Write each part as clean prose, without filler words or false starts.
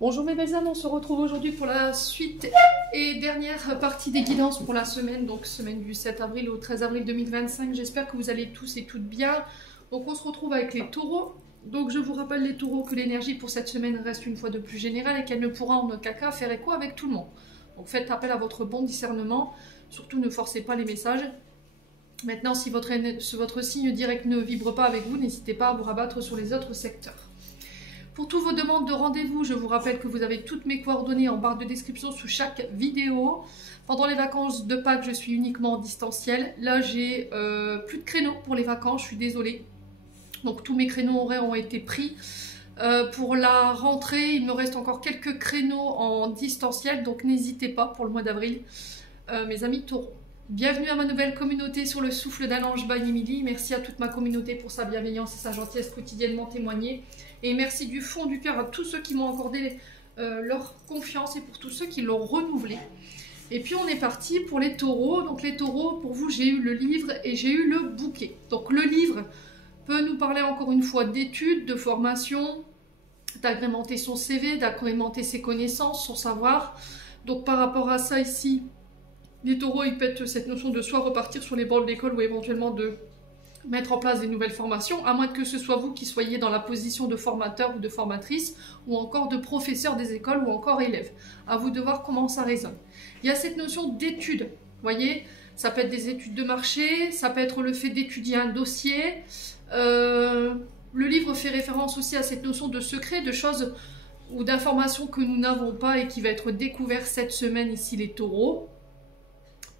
Bonjour mes belles âmes, on se retrouve aujourd'hui pour la suite et dernière partie des guidances pour la semaine, donc semaine du 7 avril au 13 avril 2025. J'espère que vous allez tous et toutes bien. Donc on se retrouve avec les taureaux. Donc je vous rappelle les taureaux que l'énergie pour cette semaine reste une fois de plus générale et qu'elle ne pourra en aucun cas faire écho avec tout le monde. Donc faites appel à votre bon discernement, surtout ne forcez pas les messages. Maintenant, si votre signe direct ne vibre pas avec vous, n'hésitez pas à vous rabattre sur les autres secteurs. Pour toutes vos demandes de rendez-vous, je vous rappelle que vous avez toutes mes coordonnées en barre de description sous chaque vidéo. Pendant les vacances de Pâques, je suis uniquement en distanciel. Là, j'ai plus de créneaux pour les vacances, je suis désolée. Donc tous mes créneaux horaires ont été pris. Pour la rentrée, il me reste encore quelques créneaux en distanciel, donc n'hésitez pas pour le mois d'avril, mes amis taureaux. Bienvenue à ma nouvelle communauté sur le souffle d'un ange by Emily. Merci à toute ma communauté pour sa bienveillance et sa gentillesse quotidiennement témoignée. Et merci du fond du cœur à tous ceux qui m'ont accordé leur confiance et pour tous ceux qui l'ont renouvelé. Et puis on est parti pour les taureaux. Donc les taureaux, pour vous, j'ai eu le livre et j'ai eu le bouquet. Donc le livre peut nous parler encore une fois d'études, de formation, d'agrémenter son CV, d'agrémenter ses connaissances, son savoir. Donc par rapport à ça ici, les taureaux, ils pètent cette notion de soit repartir sur les bancs de l'école ou éventuellement de mettre en place des nouvelles formations, à moins que ce soit vous qui soyez dans la position de formateur ou de formatrice, ou encore de professeur des écoles ou encore élève. À vous de voir comment ça résonne. Il y a cette notion d'études, vous voyez, ça peut être des études de marché, ça peut être le fait d'étudier un dossier. Le livre fait référence aussi à cette notion de secret, de choses ou d'informations que nous n'avons pas et qui va être découvert cette semaine ici les taureaux.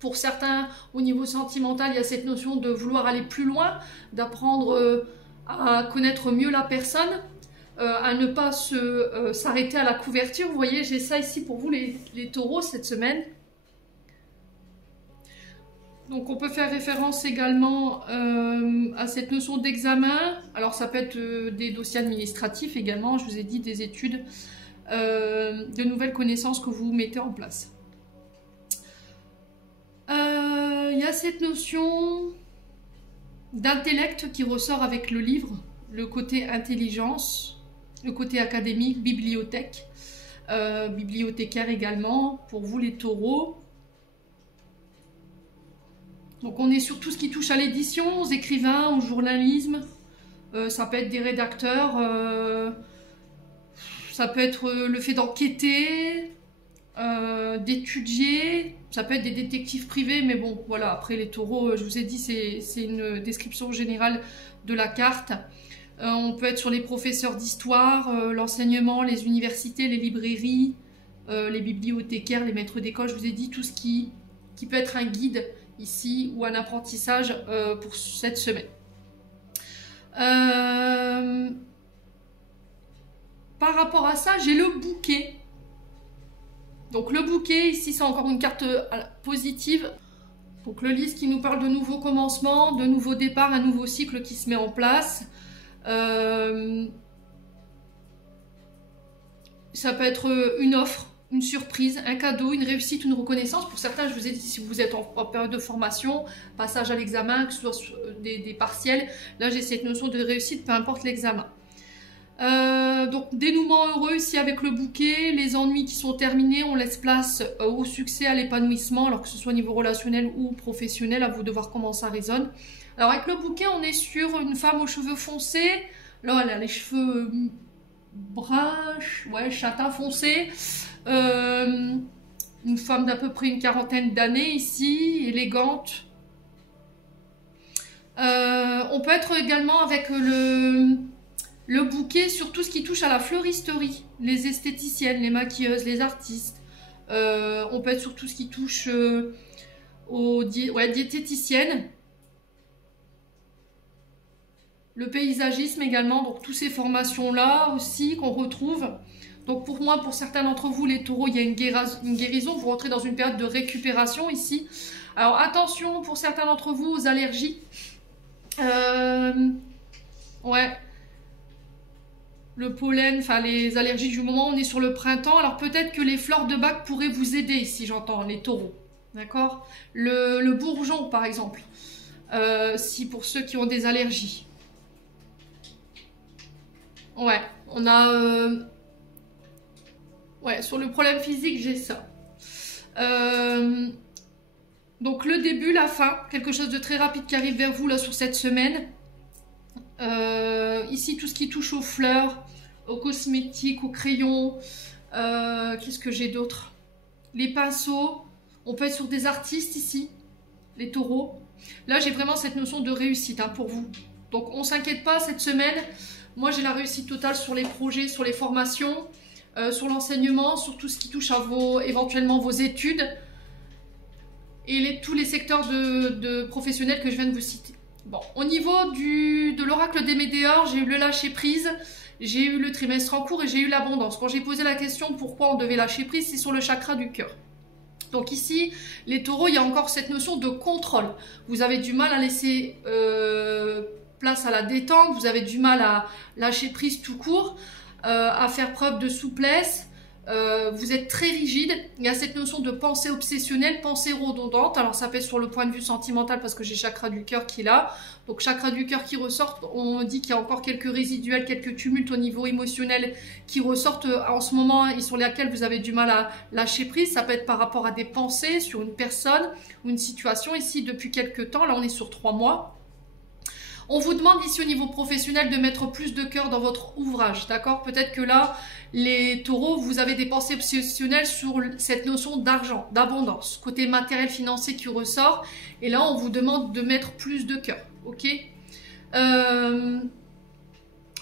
Pour certains, au niveau sentimental, il y a cette notion de vouloir aller plus loin, d'apprendre à connaître mieux la personne, à ne pas s'arrêter à la couverture. Vous voyez, j'ai ça ici pour vous les taureaux cette semaine. Donc on peut faire référence également à cette notion d'examen. Alors ça peut être des dossiers administratifs également, je vous ai dit des études, de nouvelles connaissances que vous mettez en place. Il y a cette notion d'intellect qui ressort avec le livre, le côté intelligence, le côté académique, bibliothèque, bibliothécaire également, pour vous les taureaux. Donc on est sur tout ce qui touche à l'édition, aux écrivains, au journalisme, ça peut être des rédacteurs, ça peut être le fait d'enquêter, d'étudier, ça peut être des détectives privés, mais bon, voilà, après les taureaux, je vous ai dit, c'est une description générale de la carte. On peut être sur les professeurs d'histoire, l'enseignement, les universités, les librairies, les bibliothécaires, les maîtres d'école, je vous ai dit, tout ce qui peut être un guide ici ou un apprentissage pour cette semaine. Par rapport à ça, j'ai le bouquet. Donc le bouquet, ici c'est encore une carte positive. Donc le lys qui nous parle de nouveaux commencements, de nouveaux départs, un nouveau cycle qui se met en place. Ça peut être une offre, une surprise, un cadeau, une réussite, une reconnaissance. Pour certains, je vous ai dit, si vous êtes en période de formation, passage à l'examen, que ce soit des partiels, là j'ai cette notion de réussite, peu importe l'examen. Donc dénouement heureux ici avec le bouquet, les ennuis qui sont terminés, on laisse place au succès, à l'épanouissement, alors que ce soit au niveau relationnel ou professionnel, à vous de voir comment ça résonne. Alors avec le bouquet, on est sur une femme aux cheveux foncés, là elle a les cheveux bruns, ouais, châtain foncé, une femme d'à peu près une quarantaine d'années ici, élégante. On peut être également avec le bouquet sur tout ce qui touche à la fleuristerie, les esthéticiennes, les maquilleuses, les artistes. On peut être sur tout ce qui touche aux diététiciennes. Le paysagisme également, donc toutes ces formations-là aussi qu'on retrouve. Donc pour moi, pour certains d'entre vous, les taureaux, il y a une guérison. Vous rentrez dans une période de récupération ici. Alors attention pour certains d'entre vous aux allergies. Ouais. Le pollen, enfin les allergies du moment, on est sur le printemps. Alors peut-être que les fleurs de bac pourraient vous aider ici, j'entends, les taureaux. D'accord? Le bourgeon, par exemple. Si pour ceux qui ont des allergies. Ouais, on a Ouais, sur le problème physique, j'ai ça. Donc le début, la fin, quelque chose de très rapide qui arrive vers vous là sur cette semaine. Ici, tout ce qui touche aux fleurs, aux cosmétiques, aux crayons. Qu'est-ce que j'ai d'autre? Les pinceaux. On peut être sur des artistes ici, les taureaux. Là, j'ai vraiment cette notion de réussite hein, pour vous. Donc, on ne s'inquiète pas cette semaine. Moi, j'ai la réussite totale sur les projets, sur les formations, sur l'enseignement, sur tout ce qui touche à éventuellement vos études et tous les secteurs de professionnels que je viens de vous citer. Bon, au niveau de l'oracle des Médéors, j'ai eu le lâcher prise, j'ai eu le trimestre en cours et j'ai eu l'abondance. Quand j'ai posé la question pourquoi on devait lâcher prise, c'est sur le chakra du cœur. Donc ici, les taureaux, il y a encore cette notion de contrôle. Vous avez du mal à laisser place à la détente, vous avez du mal à lâcher prise tout court, à faire preuve de souplesse. Vous êtes très rigide. Il y a cette notion de pensée obsessionnelle, pensée redondante. Alors ça peut être sur le point de vue sentimental parce que j'ai chakra du cœur qui est là. Donc chakra du cœur qui ressort, on dit qu'il y a encore quelques résiduels, quelques tumultes au niveau émotionnel qui ressortent en ce moment et sur lesquels vous avez du mal à lâcher prise. Ça peut être par rapport à des pensées sur une personne ou une situation. Ici depuis quelques temps, là on est sur 3 mois. On vous demande ici au niveau professionnel de mettre plus de cœur dans votre ouvrage, d'accord? Peut-être que là, les taureaux, vous avez des pensées obsessionnelles sur cette notion d'argent, d'abondance, côté matériel financier qui ressort. Et là, on vous demande de mettre plus de cœur, ok?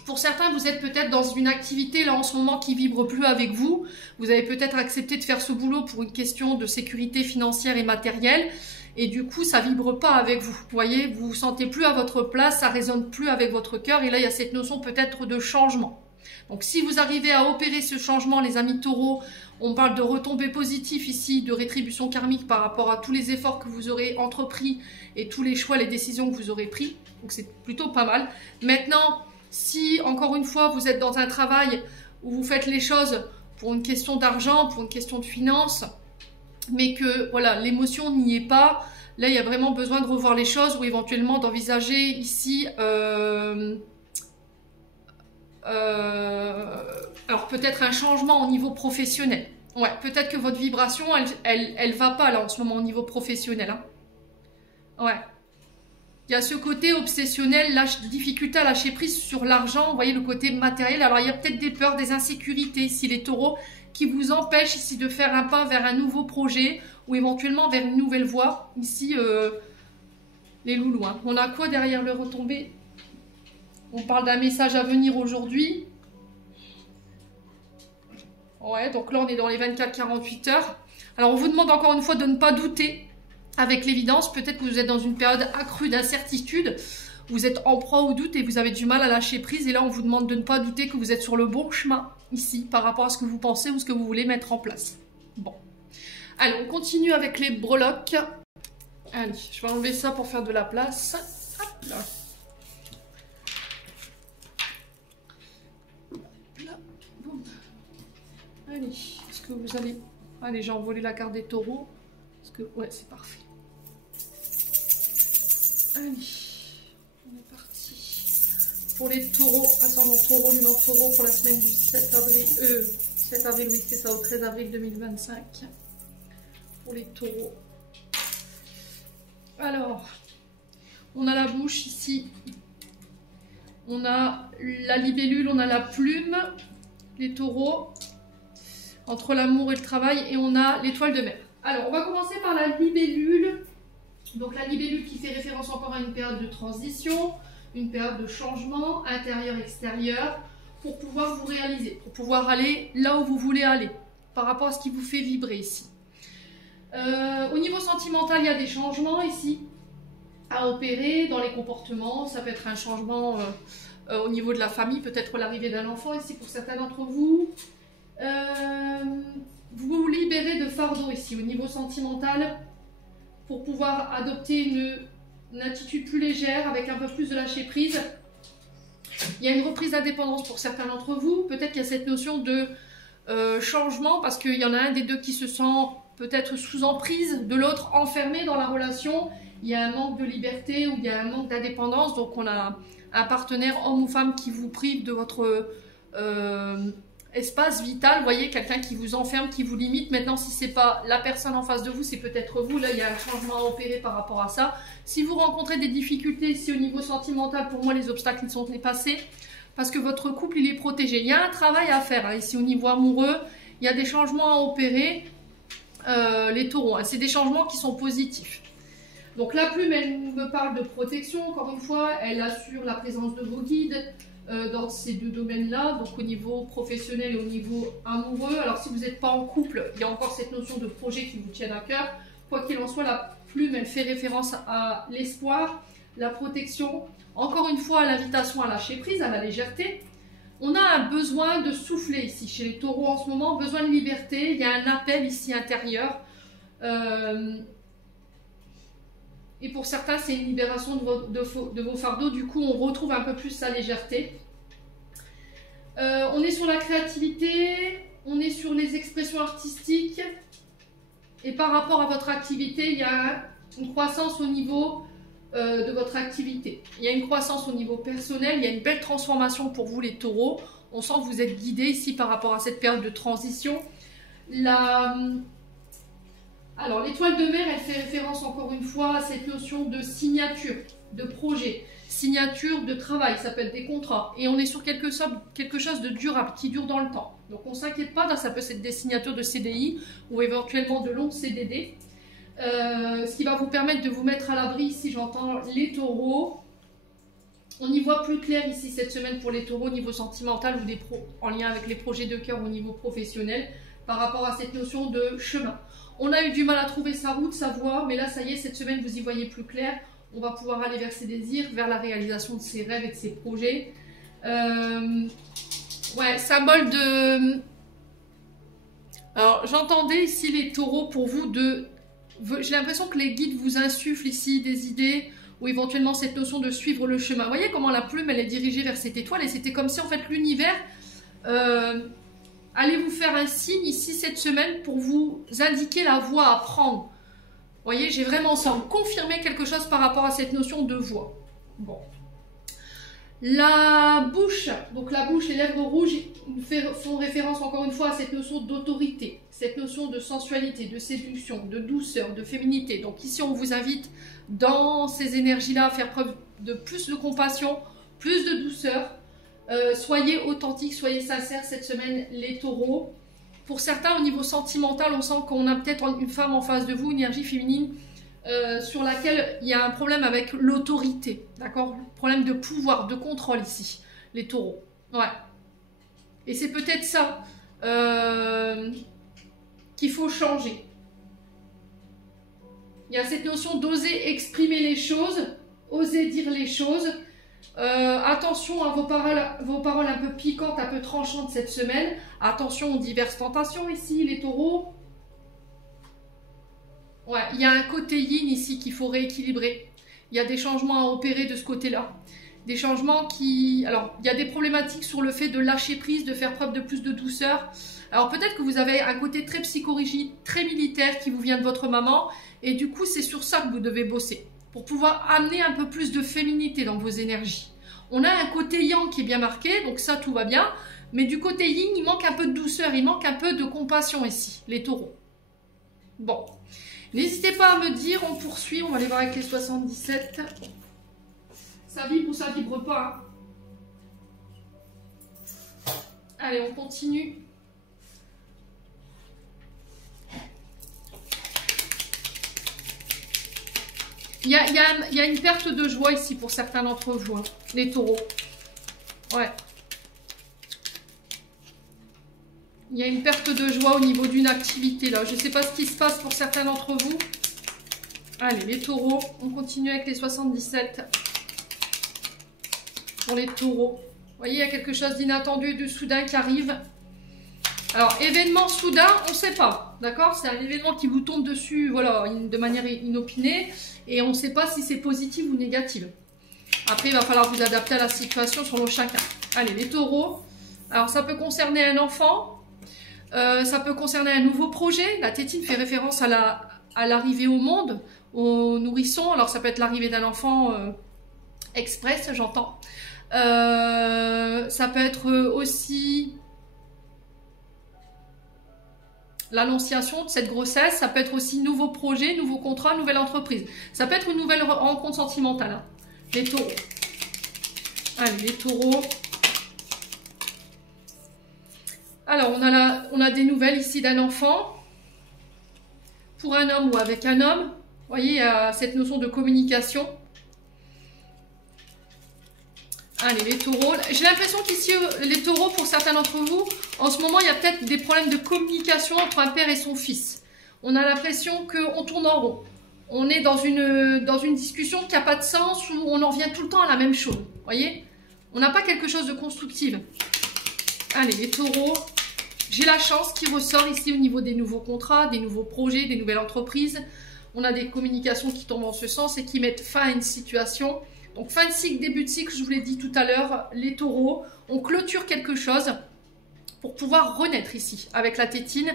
Pour certains, vous êtes peut-être dans une activité là en ce moment qui vibre plus avec vous. Vous avez peut-être accepté de faire ce boulot pour une question de sécurité financière et matérielle. Et du coup, ça vibre pas avec vous. Vous voyez, vous vous sentez plus à votre place, ça résonne plus avec votre cœur. Et là, il y a cette notion peut-être de changement. Donc, si vous arrivez à opérer ce changement, les amis taureaux, on parle de retombées positives ici, de rétribution karmique par rapport à tous les efforts que vous aurez entrepris et tous les choix, les décisions que vous aurez pris. Donc, c'est plutôt pas mal. Maintenant, si, encore une fois, vous êtes dans un travail où vous faites les choses pour une question d'argent, pour une question de finance, mais que voilà, l'émotion n'y est pas, là il y a vraiment besoin de revoir les choses ou éventuellement d'envisager ici alors peut-être un changement au niveau professionnel. Ouais, peut-être que votre vibration elle va pas là en ce moment au niveau professionnel hein. Ouais, il y a ce côté obsessionnel, difficulté à lâcher prise sur l'argent, vous voyez le côté matériel. Alors il y a peut-être des peurs, des insécurités ici les taureaux qui vous empêche ici de faire un pas vers un nouveau projet ou éventuellement vers une nouvelle voie. Ici, les loulous. Hein. On a quoi derrière le retombé? On parle d'un message à venir aujourd'hui. Ouais, donc là, on est dans les 24-48 heures. Alors, on vous demande encore une fois de ne pas douter avec l'évidence. Peut-être que vous êtes dans une période accrue d'incertitude. Vous êtes en proie au doute et vous avez du mal à lâcher prise. Et là, on vous demande de ne pas douter que vous êtes sur le bon chemin ici par rapport à ce que vous pensez ou ce que vous voulez mettre en place. Bon. Allez, on continue avec les breloques. Allez, je vais enlever ça pour faire de la place. Hop là. Là. Boum. Allez, est-ce que vous allez... Allez, j'ai envolé la carte des taureaux. Parce que... Ouais, c'est parfait. Allez. Pour les taureaux, ascendant taureau, lunan taureau, pour la semaine du 7 avril, 7 avril, oui, c'est ça, au 13 avril 2025. Pour les taureaux. Alors, on a la bouche ici. On a la libellule, on a la plume, les taureaux, entre l'amour et le travail, et on a l'étoile de mer. Alors, on va commencer par la libellule. Donc, la libellule qui fait référence encore à une période de transition, une période de changement intérieur-extérieur pour pouvoir vous réaliser, pour pouvoir aller là où vous voulez aller par rapport à ce qui vous fait vibrer ici. Au niveau sentimental, il y a des changements ici à opérer dans les comportements. Ça peut être un changement au niveau de la famille, peut-être l'arrivée d'un enfant ici pour certains d'entre vous. Vous vous libérez de fardeau ici au niveau sentimental pour pouvoir adopter une attitude plus légère avec un peu plus de lâcher prise. Il y a une reprise d'indépendance pour certains d'entre vous. Peut-être qu'il y a cette notion de changement parce qu'il y en a un des deux qui se sent peut-être sous emprise, de l'autre enfermé dans la relation. Il y a un manque de liberté ou il y a un manque d'indépendance. Donc on a un partenaire homme ou femme qui vous prive de votre espace vital, vous voyez, quelqu'un qui vous enferme, qui vous limite. Maintenant, si c'est pas la personne en face de vous, c'est peut-être vous. Là, il y a un changement à opérer par rapport à ça. Si vous rencontrez des difficultés ici au niveau sentimental, pour moi, les obstacles, ils sont dépassés. Parce que votre couple, il est protégé. Il y a un travail à faire, hein, ici au niveau amoureux. Il y a des changements à opérer, les taureaux. Hein. C'est des changements qui sont positifs. Donc la plume, elle me parle de protection, encore une fois. Elle assure la présence de vos guides dans ces deux domaines-là. Donc au niveau professionnel et au niveau amoureux. Alors si vous n'êtes pas en couple, il y a encore cette notion de projet qui vous tient à cœur. Quoi qu'il en soit, la plume, elle fait référence à l'espoir, la protection. Encore une fois, l'invitation à lâcher prise, à la légèreté. On a un besoin de souffler ici, chez les taureaux en ce moment, besoin de liberté. Il y a un appel ici intérieur. Et pour certains, c'est une libération de vos fardeaux. Du coup, on retrouve un peu plus sa légèreté. On est sur la créativité, on est sur les expressions artistiques. Et par rapport à votre activité, il y a une croissance au niveau de votre activité. Il y a une croissance au niveau personnel, il y a une belle transformation pour vous les taureaux. On sent que vous êtes guidés ici par rapport à cette période de transition. Alors l'étoile de mer, elle fait référence encore une fois à cette notion de signature, de projet, signature de travail, ça peut être des contrats. Et on est sur quelque chose de durable, qui dure dans le temps. Donc on ne s'inquiète pas, ça peut être des signatures de CDI ou éventuellement de longs CDD. Ce qui va vous permettre de vous mettre à l'abri, si j'entends les taureaux. On y voit plus clair ici cette semaine pour les taureaux au niveau sentimental ou en lien avec les projets de cœur au niveau professionnel par rapport à cette notion de chemin. On a eu du mal à trouver sa route, sa voie, mais là ça y est, cette semaine vous y voyez plus clair. On va pouvoir aller vers ses désirs, vers la réalisation de ses rêves et de ses projets. Ouais, symbole de... Alors j'entendais ici les taureaux pour vous de... J'ai l'impression que les guides vous insufflent ici des idées ou éventuellement cette notion de suivre le chemin. Vous voyez comment la plume elle est dirigée vers cette étoile et c'était comme si en fait l'univers allait vous faire un signe ici cette semaine pour vous indiquer la voie à prendre. Vous voyez, j'ai vraiment ça, confirmer quelque chose par rapport à cette notion de voie. Bon. La bouche, donc la bouche, les lèvres rouges font référence encore une fois à cette notion d'autorité, cette notion de sensualité, de séduction, de douceur, de féminité. Donc ici, on vous invite dans ces énergies-là à faire preuve de plus de compassion, plus de douceur. Soyez authentiques, soyez sincères cette semaine, les taureaux. Pour certains, au niveau sentimental, on sent qu'on a peut-être une femme en face de vous, une énergie féminine, sur laquelle il y a un problème avec l'autorité, d'accord? Problème de pouvoir, de contrôle ici, les taureaux. Ouais. Et c'est peut-être ça qu'il faut changer. Il y a cette notion d'oser exprimer les choses, oser dire les choses. Attention à vos paroles un peu piquantes, un peu tranchantes cette semaine. Attention aux diverses tentations ici, les taureaux. Ouais, il y a un côté yin ici qu'il faut rééquilibrer. Il y a des changements à opérer de ce côté-là. Des changements qui... Alors, il y a des problématiques sur le fait de lâcher prise, de faire preuve de plus de douceur. Alors, peut-être que vous avez un côté très psychorigide, très militaire qui vous vient de votre maman. Et du coup, c'est sur ça que vous devez bosser. Pour pouvoir amener un peu plus de féminité dans vos énergies. On a un côté yang qui est bien marqué, donc ça, tout va bien. Mais du côté yin, il manque un peu de douceur, il manque un peu de compassion ici, les taureaux. Bon. N'hésitez pas à me dire, on poursuit, on va aller voir avec les 77. Ça vibre ou ça vibre pas, hein. Allez, on continue. Il y a une perte de joie ici pour certains d'entre vous, hein, les taureaux. Ouais. Il y a une perte de joie au niveau d'une activité là. Je ne sais pas ce qui se passe pour certains d'entre vous. Allez, les taureaux. On continue avec les 77. Pour les taureaux. Vous voyez, il y a quelque chose d'inattendu et de soudain qui arrive. Alors, événement soudain, on ne sait pas. D'accord? C'est un événement qui vous tombe dessus, voilà, de manière inopinée. Et on ne sait pas si c'est positif ou négatif. Après, il va falloir vous adapter à la situation selon chacun. Allez, les taureaux. Alors, ça peut concerner un enfant. Ça peut concerner un nouveau projet. La tétine fait référence à l'arrivée au monde, au nourrisson. Alors, ça peut être l'arrivée d'un enfant express, j'entends. Ça peut être aussi l'annonciation de cette grossesse. Ça peut être aussi nouveau projet, nouveau contrat, nouvelle entreprise. Ça peut être une nouvelle rencontre sentimentale. Hein. Les taureaux. Allez, les taureaux. Alors, on a des nouvelles ici d'un enfant. Pour un homme ou avec un homme. Vous voyez, il y a cette notion de communication. Allez, les taureaux. J'ai l'impression qu'ici, les taureaux, pour certains d'entre vous, en ce moment, il y a peut-être des problèmes de communication entre un père et son fils. On a l'impression qu'on tourne en rond. On est dans une discussion qui n'a pas de sens, où on en revient tout le temps à la même chose. Vous voyez? On n'a pas quelque chose de constructif. Allez, les taureaux. J'ai la chance qui ressort ici au niveau des nouveaux contrats, des nouveaux projets, des nouvelles entreprises. On a des communications qui tombent en ce sens et qui mettent fin à une situation. Donc fin de cycle, début de cycle, je vous l'ai dit tout à l'heure, les taureaux. On clôture quelque chose pour pouvoir renaître ici avec la tétine.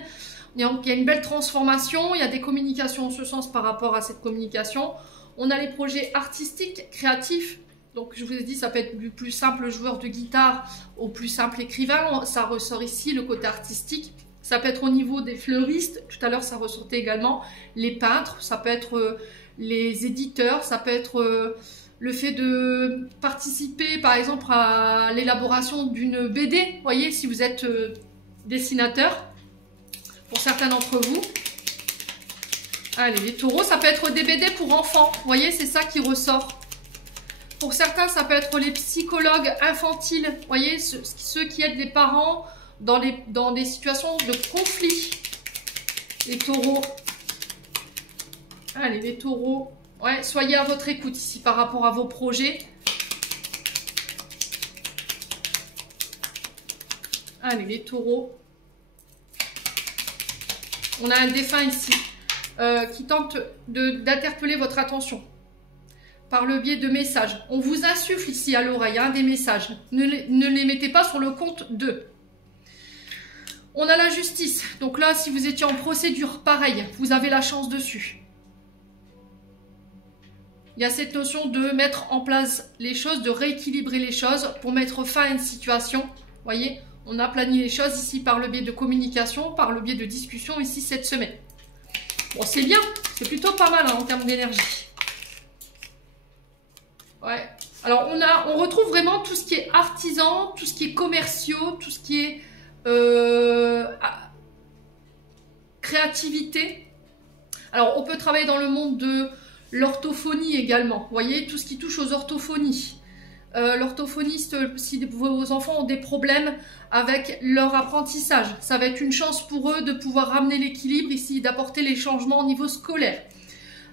Il y a une belle transformation, il y a des communications en ce sens par rapport à cette communication. On a les projets artistiques, créatifs. Donc je vous ai dit, ça peut être du plus simple joueur de guitare au plus simple écrivain. Ça ressort ici, le côté artistique. Ça peut être au niveau des fleuristes. Tout à l'heure, ça ressortait également les peintres. Ça peut être les éditeurs. Ça peut être le fait de participer, par exemple, à l'élaboration d'une BD. Vous voyez, si vous êtes dessinateur, pour certains d'entre vous. Allez, les taureaux, ça peut être des BD pour enfants. Vous voyez, c'est ça qui ressort. Pour certains, ça peut être les psychologues infantiles. Vous voyez, ceux qui aident les parents dans des situations de conflit. Les taureaux. Allez, les taureaux. Ouais, soyez à votre écoute ici par rapport à vos projets. Allez, les taureaux. On a un défunt ici qui tente d'interpeller votre attention par le biais de messages. On vous insuffle ici à l'oreille des messages. Ne les mettez pas sur le compte d'eux. On a la justice. Donc là, si vous étiez en procédure, pareil, vous avez la chance dessus. Il y a cette notion de mettre en place les choses, de rééquilibrer les choses pour mettre fin à une situation. Vous voyez, on a planifié les choses ici par le biais de communication, par le biais de discussion ici cette semaine. Bon, c'est bien, c'est plutôt pas mal en termes d'énergie. Ouais. Alors, on retrouve vraiment tout ce qui est artisan, tout ce qui est commerciaux, tout ce qui est créativité. Alors, on peut travailler dans le monde de l'orthophonie également. Vous voyez, tout ce qui touche aux orthophonies. L'orthophoniste, si vos enfants ont des problèmes avec leur apprentissage, ça va être une chance pour eux de pouvoir ramener l'équilibre ici, d'apporter les changements au niveau scolaire.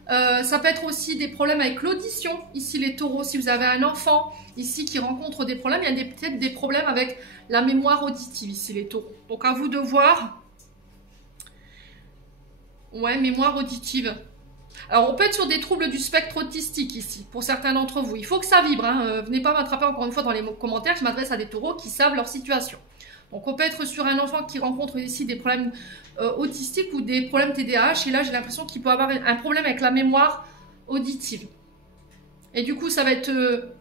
Ça peut être aussi des problèmes avec l'audition. Ici, les taureaux, si vous avez un enfant ici qui rencontre des problèmes, il y a peut-être des problèmes avec la mémoire auditive ici, les taureaux. Donc, à vous de voir. Ouais, mémoire auditive. Alors, on peut être sur des troubles du spectre autistique ici, pour certains d'entre vous. Il faut que ça vibre. Venez pas m'attraper encore une fois dans les commentaires. Je m'adresse à des taureaux qui savent leur situation. Donc, on peut être sur un enfant qui rencontre ici des problèmes autistiques ou des problèmes TDAH. Et là, j'ai l'impression qu'il peut avoir un problème avec la mémoire auditive. Et du coup, ça va être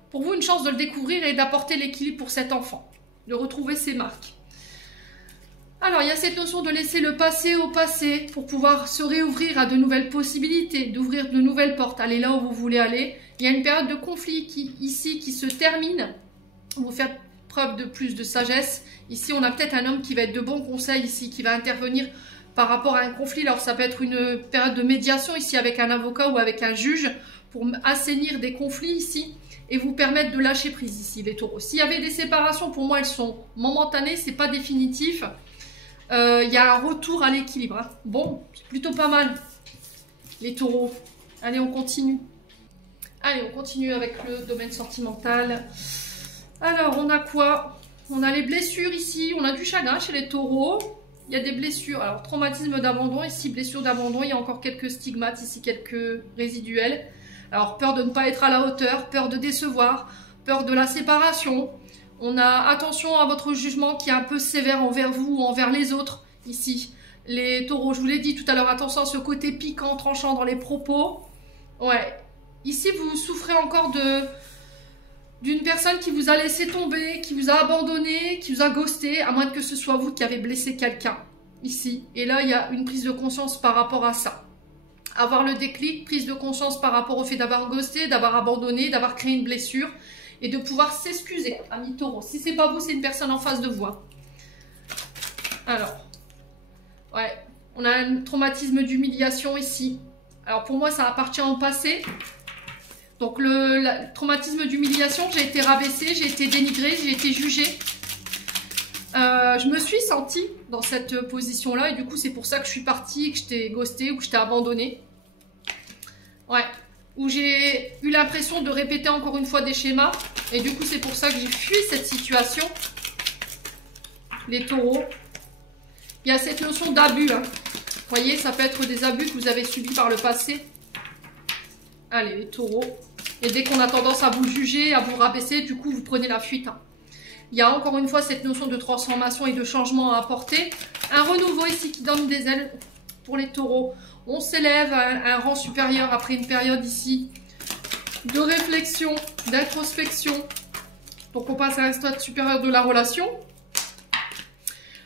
pour vous une chance de le découvrir et d'apporter l'équilibre pour cet enfant, de retrouver ses marques. Alors, il y a cette notion de laisser le passé au passé pour pouvoir se réouvrir à de nouvelles possibilités, d'ouvrir de nouvelles portes, aller là où vous voulez aller. Il y a une période de conflit ici qui se termine. Vous faites preuve de plus de sagesse. Ici, on a peut-être un homme qui va être de bons conseils ici, qui va intervenir par rapport à un conflit. Alors, ça peut être une période de médiation ici avec un avocat ou avec un juge pour assainir des conflits ici et vous permettre de lâcher prise ici, les taureaux. S'il y avait des séparations, pour moi, elles sont momentanées, c'est pas définitif. Il y a un retour à l'équilibre. Bon, c'est plutôt pas mal, les taureaux. Allez, on continue. Allez, on continue avec le domaine sentimental. Alors, on a quoi? On a les blessures ici. On a du chagrin chez les taureaux. Il y a des blessures. Alors, traumatisme d'abandon. Ici, blessure d'abandon. Il y a encore quelques stigmates ici, quelques résiduels. Alors, peur de ne pas être à la hauteur, peur de décevoir, peur de la séparation. On a attention à votre jugement qui est un peu sévère envers vous ou envers les autres ici. Les taureaux, je vous l'ai dit tout à l'heure, attention à ce côté piquant, tranchant dans les propos. Ouais. Ici, vous souffrez encore d'une personne qui vous a laissé tomber, qui vous a abandonné, qui vous a ghosté, à moins que ce soit vous qui avez blessé quelqu'un. ici. Et là, il y a une prise de conscience par rapport à ça. Avoir le déclic, prise de conscience par rapport au fait d'avoir ghosté, d'avoir abandonné, d'avoir créé une blessure et de pouvoir s'excuser, ami taureau. Si c'est pas vous, c'est une personne en face de vous. Hein. Alors, ouais, on a un traumatisme d'humiliation ici. Alors pour moi, ça appartient au passé. Donc le traumatisme d'humiliation, j'ai été rabaissée, j'ai été dénigrée, j'ai été jugée. Je me suis sentie dans cette position-là et du coup, c'est pour ça que je suis partie, que je t'ai ghosté ou que je t'ai abandonné. Ouais, où j'ai eu l'impression de répéter encore une fois des schémas. Et du coup, c'est pour ça que j'ai fui cette situation. Les taureaux. Il y a cette notion d'abus. Hein. Vous voyez, ça peut être des abus que vous avez subis par le passé. Allez, les taureaux. Et dès qu'on a tendance à vous juger, à vous rabaisser, du coup, vous prenez la fuite. Hein. Il y a encore une fois cette notion de transformation et de changement à apporter. Un renouveau ici qui donne des ailes pour les taureaux. On s'élève à un rang supérieur après une période ici de réflexion, d'introspection. Donc on passe à un stade supérieur de la relation.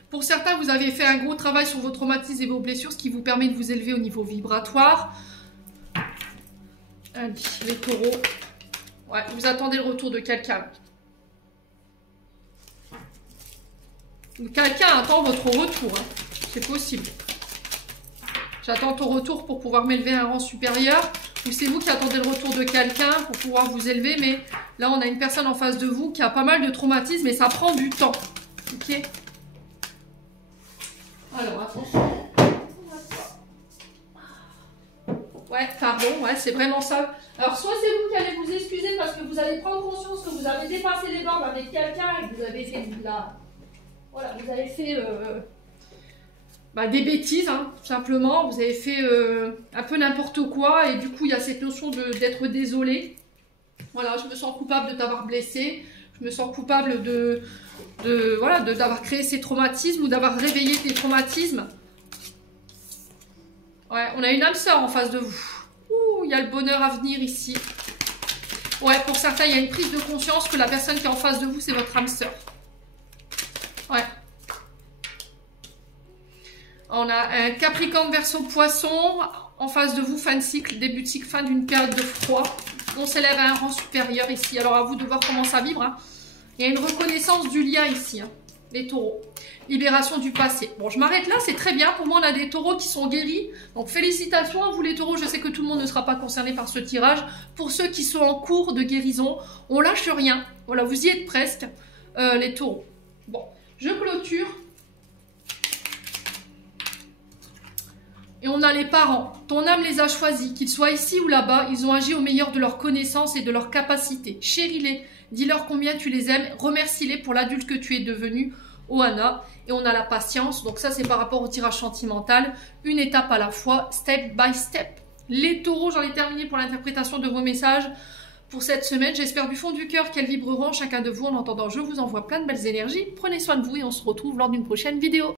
Pour certains, vous avez fait un gros travail sur vos traumatismes et vos blessures, ce qui vous permet de vous élever au niveau vibratoire. Allez, les taureaux. Ouais, vous attendez le retour de quelqu'un. Quelqu'un attend votre retour. Hein. C'est possible. J'attends ton retour pour pouvoir m'élever à un rang supérieur. Ou c'est vous qui attendez le retour de quelqu'un pour pouvoir vous élever. Mais là, on a une personne en face de vous qui a pas mal de traumatismes et ça prend du temps. Ok. Alors, attention. Ouais, pardon, ouais, c'est vraiment ça. Alors, soit c'est vous qui allez vous excuser parce que vous allez prendre conscience que vous avez dépassé les bornes avec quelqu'un et que vous avez fait de la... Voilà, vous avez fait des bêtises, hein, tout simplement. Vous avez fait un peu n'importe quoi et du coup, il y a cette notion d'être désolé. Voilà, je me sens coupable de t'avoir blessé. Je me sens coupable d'avoir créé ces traumatismes ou d'avoir réveillé tes traumatismes. Ouais, on a une âme sœur en face de vous. Ouh, il y a le bonheur à venir ici. Ouais, pour certains, il y a une prise de conscience que la personne qui est en face de vous, c'est votre âme sœur. Ouais. On a un Capricorne Verseau Poisson en face de vous, fin de cycle, début de cycle, fin d'une période de froid. On s'élève à un rang supérieur ici. Alors à vous de voir comment ça vibre. Hein. Il y a une reconnaissance du lien ici, hein, les taureaux. Libération du passé. Bon, je m'arrête là, c'est très bien. Pour moi, on a des taureaux qui sont guéris. Donc félicitations à vous les taureaux. Je sais que tout le monde ne sera pas concerné par ce tirage. Pour ceux qui sont en cours de guérison, on lâche rien. Voilà, vous y êtes presque, les taureaux. Bon. Je clôture. Et on a les parents. Ton âme les a choisis. Qu'ils soient ici ou là-bas, ils ont agi au meilleur de leurs connaissances et de leurs capacités. Chéris-les. Dis-leur combien tu les aimes. Remercie-les pour l'adulte que tu es devenu, Ohana. Et on a la patience. Donc ça, c'est par rapport au tirage sentimental. Une étape à la fois, step by step. Les taureaux, j'en ai terminé pour l'interprétation de vos messages. Pour cette semaine, j'espère du fond du cœur qu'elles vibreront chacun de vous. En attendant, je vous envoie plein de belles énergies. Prenez soin de vous et on se retrouve lors d'une prochaine vidéo.